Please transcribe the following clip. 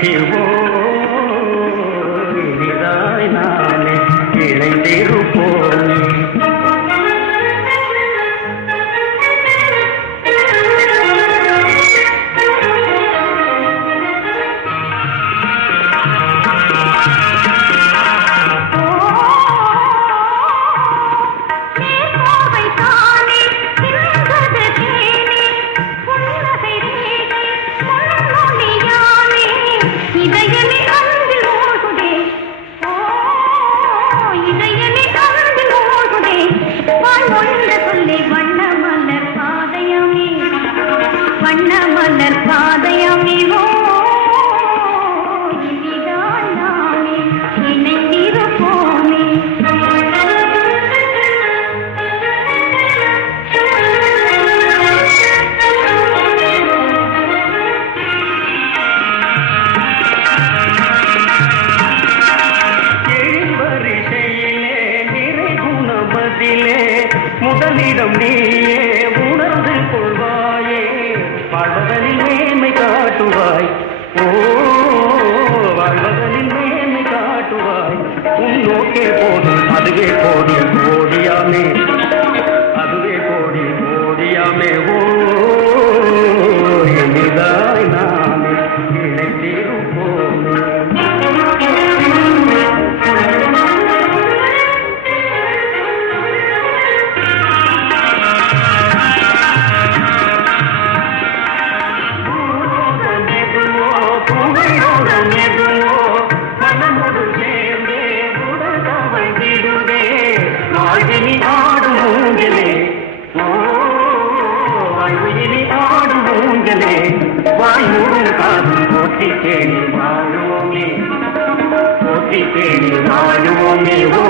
ஓ இனிதாய் நானே இணைந்திருப்போமே. வண்ணமலர் பாதையமிவோ இனிதான் நானே இணைந்திருப்போமே. எழுவரிசையிலே நிறை குணமதிலே முதலிடம் நீயே உணர்ந்து கொள்வாயே. வாழ்வதனில் மேன்மை காட்டுவாய், ஓ வாழ்வதனில் மேன்மை காட்டுவாய். உன் நோக்கே போதும் அதுவே கோடி கோடியாமே, அதுவே கோடி கோடியாமே. ஓ இனிதாய் நானே இணைந்திருப்போமே. வாழ்வினி ஆடும் ஊஞ்சலே, ஓ வாழ்வினி ஆடும் ஊஞ்சலே. வாய்மூடும் காதும் போற்றி தேடி வாழுவோமே, போற்றி தேடி வாழுவோமே. ஓ